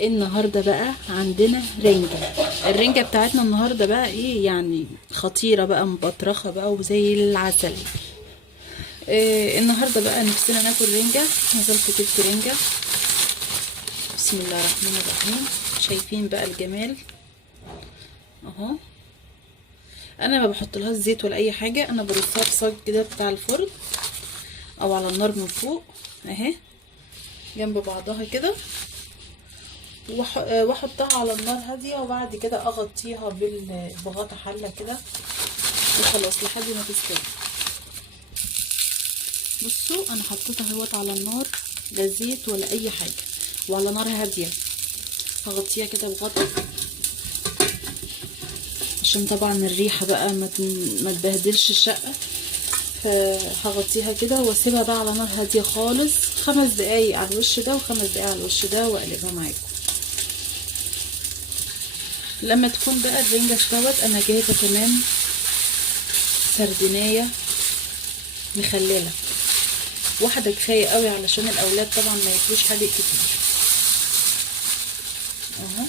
النهارده بقى عندنا رنجة. الرنجة بتاعتنا النهارده بقى ايه يعني، خطيرة بقى، مبطرخة بقى وزي العسل. النهارده بقى نفسنا ناكل رنجة. نزلت جبت رنجة، بسم الله الرحمن الرحيم. شايفين بقى الجمال اهو. انا ما بحطلهاش زيت ولا اي حاجة، انا برصها في صاج كده بتاع الفرن او على النار من فوق اهي جنب بعضها كده، واحطها على النار هاديه، وبعد كده اغطيها بغطا حله كده وخلاص لحد ما تستوي. بصوا انا حطيتها اهوت على النار، لا زيت ولا اي حاجه، وعلى نار هاديه. هغطيها كده بغطا عشان طبعا الريحه بقى ما تبهدلش الشقه، فهغطيها كده واسيبها بقى على نار هاديه خالص 5 دقايق على الوش ده و5 دقايق على الوش ده، واقلبها معاكم. لما تكون بقى الرنجة استوت، انا جايبه كمان سردينية مخللة واحدة كفاية قوي علشان الاولاد طبعا ما ياكلوش حادق كتير اهو.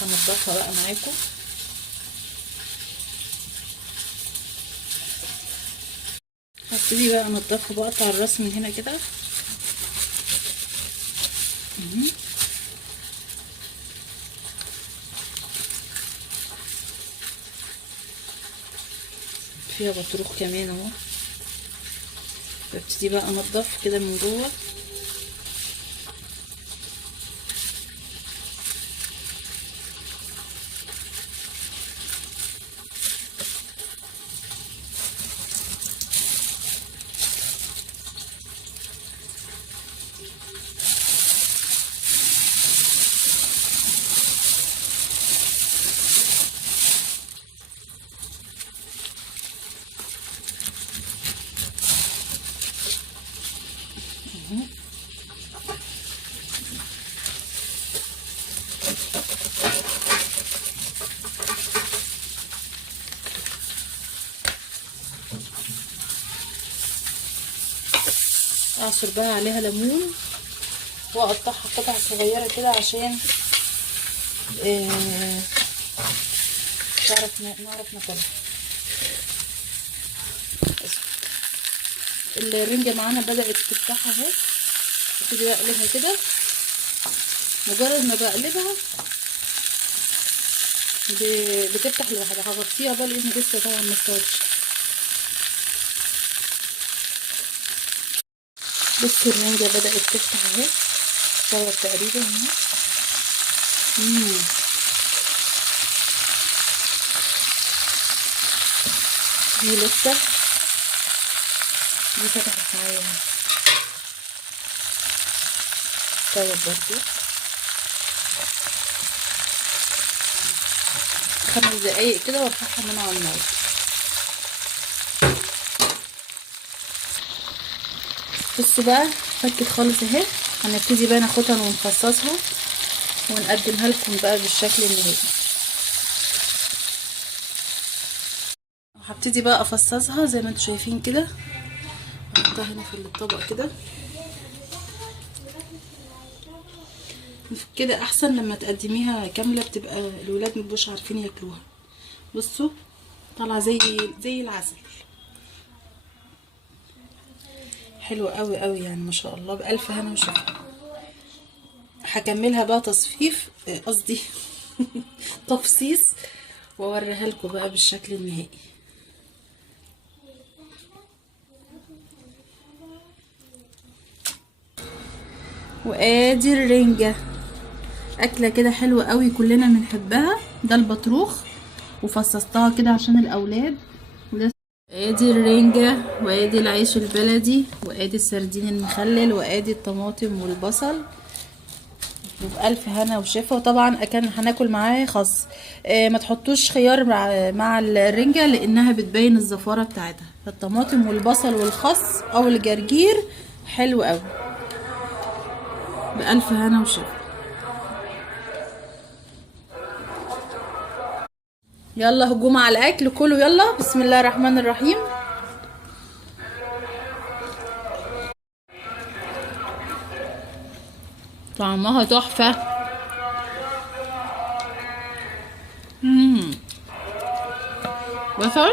هنضفها بقى معاكم. هبتدي بقى انضفها، بقطع الراس من هنا كده فيها بطروخ كمان اهو. ببتدي بقى انضف كده من جوه. اعصر بقى عليها ليمون واقطعها قطع صغيره كده عشان نعرف ناكلها. الرنجة معانا بدأت تفتح اهي. ابتدي اقلبها كده، مجرد ما بقلبها بتفتح لوحدها. هغطيها بقى لان لسه طبعا ما استوتش. بصوا الرنجة بدأت تفتح اهي، استوت تقريبا اهي. دي لسه، دي فتحت معايا اهي، استوت برضو. 5 دقايق كده وارفعها من على النار. بصوا بقى فكت خالص اهي. هنبتدي بقى ناخدها ونفصصها ونقدمها لكم بقى بالشكل النهائي. هبتدي بقى افصصها زي ما انتم شايفين كده. احطها هنا في الطبق كده كده احسن. لما تقدميها كامله بتبقى الولاد مبيبقوش عارفين ياكلوها. بصوا طالعه زي العسل، حلوه قوي قوي يعني ما شاء الله، بألف هنا وشفا. هكملها بقى تصفيف، قصدي تفصيص، واوريها لكم بقى بالشكل النهائي. وادي الرنجة، اكله كده حلوه قوي كلنا بنحبها. ده البطروخ وفصصتها كده عشان الاولاد. وده ادي الرنجة، وادي العيش البلدي، وادي السردين المخلل، وادي الطماطم والبصل، وبألف هنا وشفا. وطبعا كان هناكل معاه خس. ما تحطوش خيار مع الرنجة لانها بتبين الزفارة بتاعتها. فالطماطم والبصل والخس او الجرجير حلو قوي. بألف هنا وشفا. يلا هجوم على الاكل كله، يلا بسم الله الرحمن الرحيم. طعمها تحفة. بصل